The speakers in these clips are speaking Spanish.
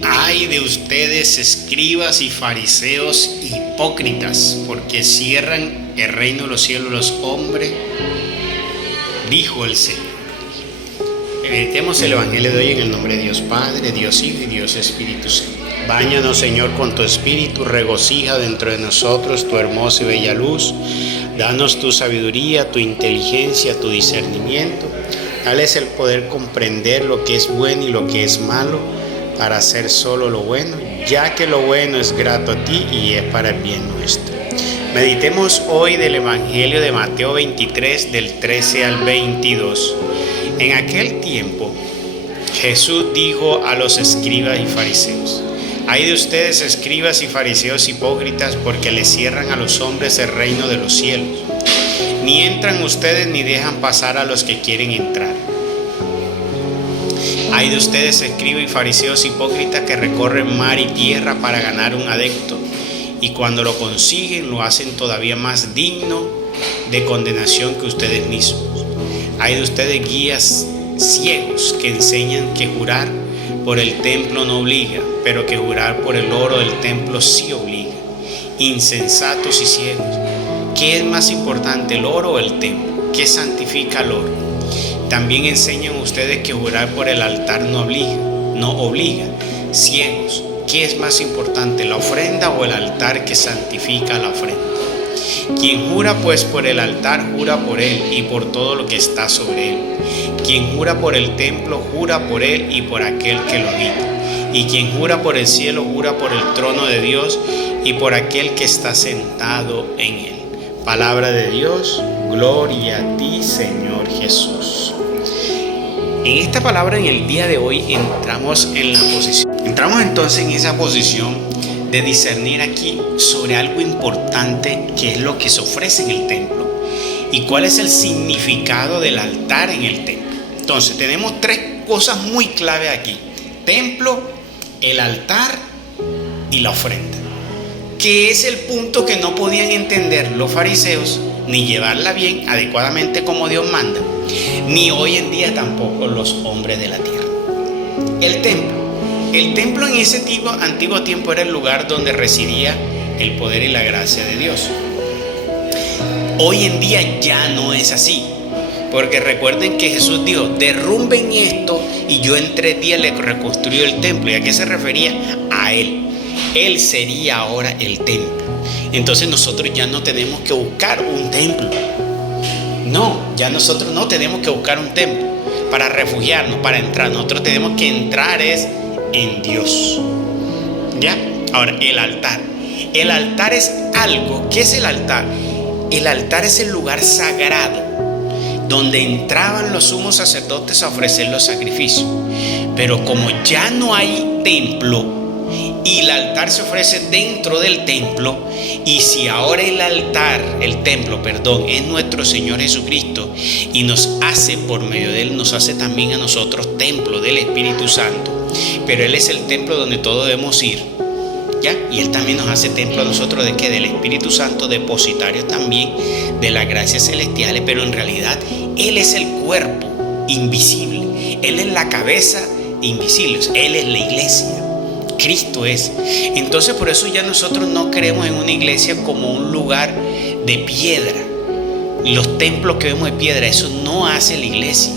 Ay de ustedes, escribas y fariseos hipócritas, porque cierran el reino de los cielos a los hombres, dijo el Señor. Meditemos el Evangelio de hoy en el nombre de Dios Padre, Dios Hijo y Dios Espíritu Santo. Báñanos, Señor, con tu Espíritu, regocija dentro de nosotros tu hermosa y bella luz. Danos tu sabiduría, tu inteligencia, tu discernimiento. Dales el poder comprender lo que es bueno y lo que es malo, para hacer solo lo bueno, ya que lo bueno es grato a ti y es para el bien nuestro. Meditemos hoy del Evangelio de Mateo 23, del 13 al 22. En aquel tiempo, Jesús dijo a los escribas y fariseos: Ay de ustedes, escribas y fariseos hipócritas, porque les cierran a los hombres el reino de los cielos. Ni entran ustedes ni dejan pasar a los que quieren entrar. Ay de ustedes, escribas y fariseos hipócritas, que recorren mar y tierra para ganar un adepto, y cuando lo consiguen lo hacen todavía más digno de condenación que ustedes mismos. Ay de ustedes, guías ciegos, que enseñan que jurar por el templo no obliga, pero que jurar por el oro del templo sí obliga. Insensatos y ciegos, ¿qué es más importante, el oro o el templo? ¿Qué santifica el oro? También enseñan ustedes que jurar por el altar no obliga. Ciegos, ¿qué es más importante, la ofrenda o el altar que santifica la ofrenda? Quien jura pues por el altar, jura por él y por todo lo que está sobre él. Quien jura por el templo, jura por él y por aquel que lo habita. Y quien jura por el cielo, jura por el trono de Dios y por aquel que está sentado en él. Palabra de Dios, gloria a ti, Señor Jesús. En esta palabra, en el día de hoy, entramos entonces en esa posición de discernir aquí sobre algo importante, que es lo que se ofrece en el templo y cuál es el significado del altar en el templo. Entonces tenemos tres cosas muy clave aquí: templo, el altar y la ofrenda, que es el punto que no podían entender los fariseos, ni llevarla bien, adecuadamente como Dios manda, ni hoy en día tampoco los hombres de la tierra. El templo en ese antiguo tiempo era el lugar donde residía el poder y la gracia de Dios. Hoy en día ya no es así, porque recuerden que Jesús dijo: derrumben esto y yo en 3 días le reconstruyo el templo. ¿Y a qué se refería? A Él. Él sería ahora el templo. Entonces nosotros ya no tenemos que buscar un templo. No, ya nosotros no tenemos que buscar un templo para refugiarnos, para entrar. Nosotros tenemos que entrar es en Dios. ¿Ya? Ahora, el altar. El altar es algo. ¿Qué es el altar? El altar es el lugar sagrado donde entraban los sumos sacerdotes a ofrecer los sacrificios. Pero como ya no hay templo y el altar se ofrece dentro del templo, y si ahora el templo, es nuestro Señor Jesucristo, y nos hace, por medio de Él, nos hace también a nosotros templo del Espíritu Santo, pero Él es el templo donde todos debemos ir, ¿ya? Y Él también nos hace templo a nosotros ¿de qué? Del Espíritu Santo, depositarios también de las gracias celestiales, pero en realidad Él es el cuerpo invisible, Él es la cabeza invisible, Él es la iglesia. Cristo es. Entonces por eso ya nosotros no creemos en una iglesia como un lugar de piedra. Los templos que vemos de piedra, eso no hace la iglesia.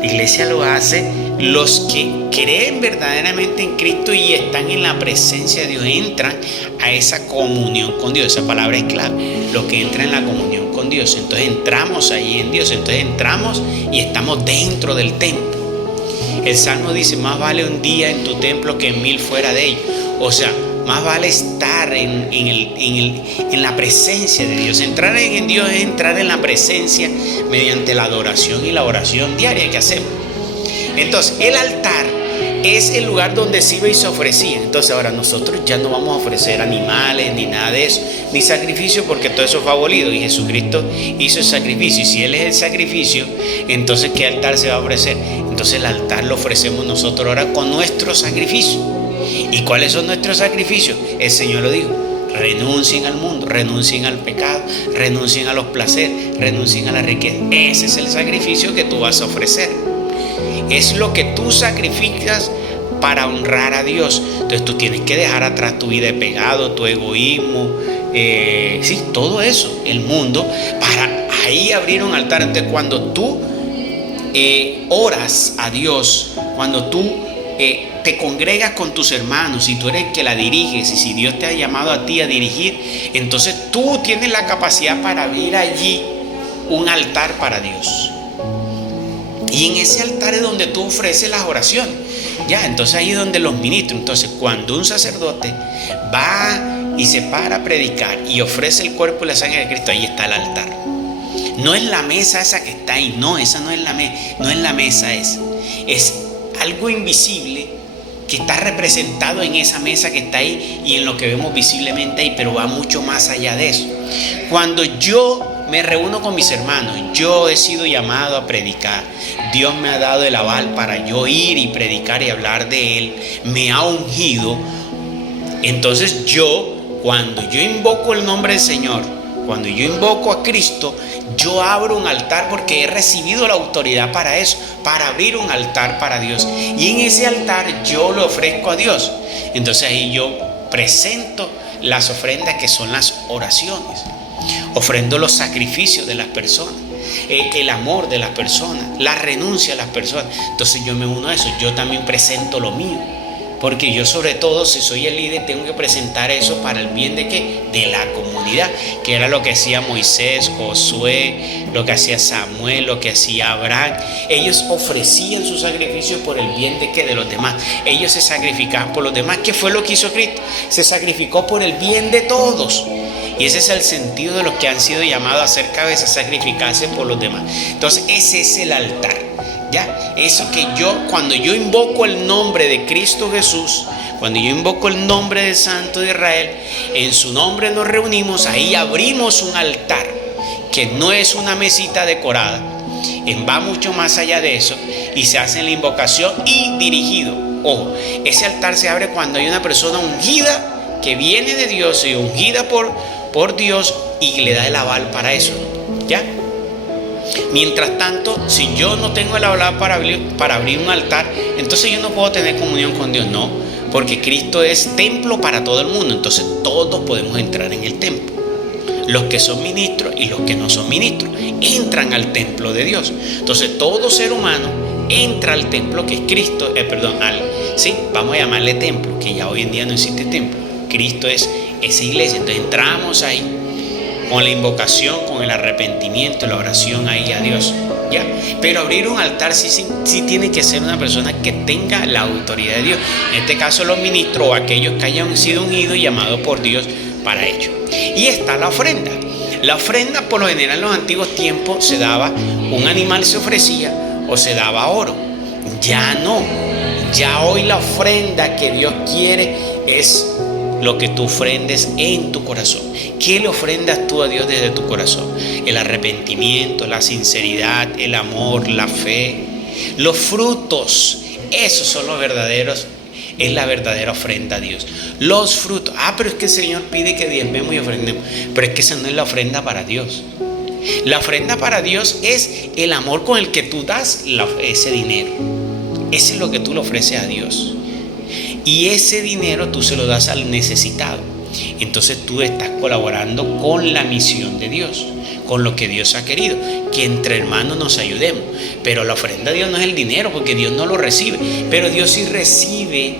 La iglesia lo hace los que creen verdaderamente en Cristo y están en la presencia de Dios, entran a esa comunión con Dios. Esa palabra es clave, lo que entra en la comunión con Dios. Entonces entramos ahí en Dios, entonces entramos y estamos dentro del templo. El Salmo dice: más vale un día en tu templo que 1000 fuera de ello. O sea, más vale estar en la presencia de Dios. Entrar en Dios es entrar en la presencia mediante la adoración y la oración diaria que hacemos. Entonces, el altar es el lugar donde se iba y se ofrecía. Entonces ahora nosotros ya no vamos a ofrecer animales ni nada de eso, ni sacrificio, porque todo eso fue abolido y Jesucristo hizo el sacrificio. Y si Él es el sacrificio, entonces ¿qué altar se va a ofrecer? Entonces el altar lo ofrecemos nosotros ahora con nuestro sacrificio. ¿Y cuáles son nuestros sacrificios? El Señor lo dijo: renuncien al mundo, renuncien al pecado, renuncien a los placeres, renuncien a la riqueza. Ese es el sacrificio que tú vas a ofrecer. Es lo que tú sacrificas para honrar a Dios. Entonces tú tienes que dejar atrás tu vida de pecado, tu egoísmo, sí, todo eso, el mundo, para ahí abrir un altar. Entonces cuando tú oras a Dios, cuando tú te congregas con tus hermanos y tú eres el que la diriges, y si Dios te ha llamado a ti a dirigir, entonces tú tienes la capacidad para abrir allí un altar para Dios. Y en ese altar es donde tú ofreces las oraciones. Ya, entonces ahí es donde los ministros. Entonces cuando un sacerdote va y se para a predicar y ofrece el cuerpo y la sangre de Cristo, ahí está el altar. No es la mesa esa que está ahí, no, esa no es la mesa, no es la mesa esa. Es algo invisible que está representado en esa mesa que está ahí y en lo que vemos visiblemente ahí, pero va mucho más allá de eso. Cuando yo me reúno con mis hermanos, yo he sido llamado a predicar. Dios me ha dado el aval para yo ir y predicar y hablar de Él. Me ha ungido. Entonces cuando yo invoco el nombre del Señor, cuando yo invoco a Cristo, yo abro un altar porque he recibido la autoridad para eso, para abrir un altar para Dios. Y en ese altar yo lo ofrezco a Dios. Entonces ahí yo presento las ofrendas que son las oraciones. Ofrendo los sacrificios de las personas, el amor de las personas, la renuncia de las personas. Entonces yo me uno a eso, yo también presento lo mío. Porque yo, sobre todo, si soy el líder, tengo que presentar eso para el bien de ¿qué? De la comunidad, que era lo que hacía Moisés, Josué, lo que hacía Samuel, lo que hacía Abraham. Ellos ofrecían su sacrificio por el bien de ¿qué? De los demás. Ellos se sacrificaban por los demás. ¿Qué fue lo que hizo Cristo? Se sacrificó por el bien de todos. Y ese es el sentido de los que han sido llamados a ser cabezas, sacrificarse por los demás. Entonces ese es el altar. ¿Ya? Eso que cuando yo invoco el nombre de Cristo Jesús, cuando yo invoco el nombre del Santo de Israel, en su nombre nos reunimos, ahí abrimos un altar, que no es una mesita decorada, va mucho más allá de eso, y se hace la invocación y dirigido. Ojo, ese altar se abre cuando hay una persona ungida, que viene de Dios y ungida por Dios, y le da el aval para eso, ¿ya? Mientras tanto, si yo no tengo el aval para abrir un altar, entonces yo no puedo tener comunión con Dios. No, porque Cristo es templo para todo el mundo. Entonces todos podemos entrar en el templo. Los que son ministros y los que no son ministros entran al templo de Dios. Entonces todo ser humano entra al templo que es Cristo, vamos a llamarle templo, que ya hoy en día no existe templo. Cristo es esa iglesia. Entonces entramos ahí con la invocación, con el arrepentimiento, la oración ahí a Dios, ¿ya? Pero abrir un altar sí tiene que ser una persona que tenga la autoridad de Dios. En este caso los ministros o aquellos que hayan sido ungidos y llamados por Dios para ello. Y está la ofrenda. La ofrenda, por lo general en los antiguos tiempos, se daba un animal, se ofrecía, o se daba oro. Ya no. Ya hoy la ofrenda que Dios quiere es lo que tú ofrendes en tu corazón. ¿Qué le ofrendas tú a Dios desde tu corazón? El arrepentimiento, la sinceridad, el amor, la fe, los frutos. Esos son los verdaderos, es la verdadera ofrenda a Dios. Los frutos. Pero es que el Señor pide que diezmemos y ofrendemos. Pero es que esa no es la ofrenda para Dios. La ofrenda para Dios es el amor con el que tú das ese dinero. Ese es lo que tú le ofreces a Dios. Y ese dinero tú se lo das al necesitado. Entonces tú estás colaborando con la misión de Dios, con lo que Dios ha querido, que entre hermanos nos ayudemos. Pero la ofrenda a Dios no es el dinero, porque Dios no lo recibe. Pero Dios sí recibe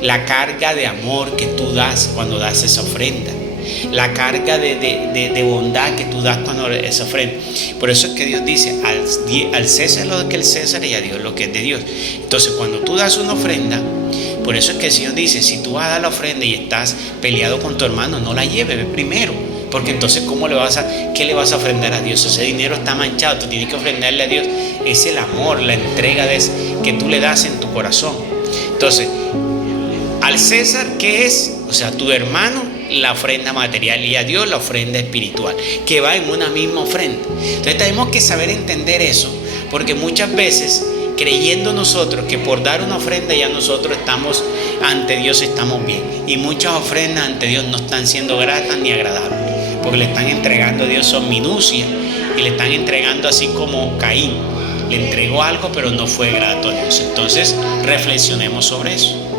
la carga de amor que tú das cuando das esa ofrenda, la carga de bondad que tú das cuando esa ofrenda. Por eso es que Dios dice, al César lo que es el César y a Dios lo que es de Dios. Entonces cuando tú das una ofrenda, por eso es que el Señor dice, si tú vas a dar la ofrenda y estás peleado con tu hermano, no la lleves, ve primero. Porque entonces ¿qué le vas a ofrendar a Dios? Ese dinero está manchado, tú tienes que ofrendarle a Dios. Es el amor, la entrega que tú le das en tu corazón. Entonces, al César, ¿qué es? O sea, tu hermano, la ofrenda material, y a Dios la ofrenda espiritual, que va en una misma ofrenda. Entonces tenemos que saber entender eso, porque muchas veces creyendo nosotros que por dar una ofrenda ya nosotros estamos ante Dios, estamos bien, y muchas ofrendas ante Dios no están siendo gratas ni agradables, porque le están entregando a Dios son minucias, y le están entregando así como Caín, le entregó algo, pero no fue grato a Dios. Entonces, reflexionemos sobre eso.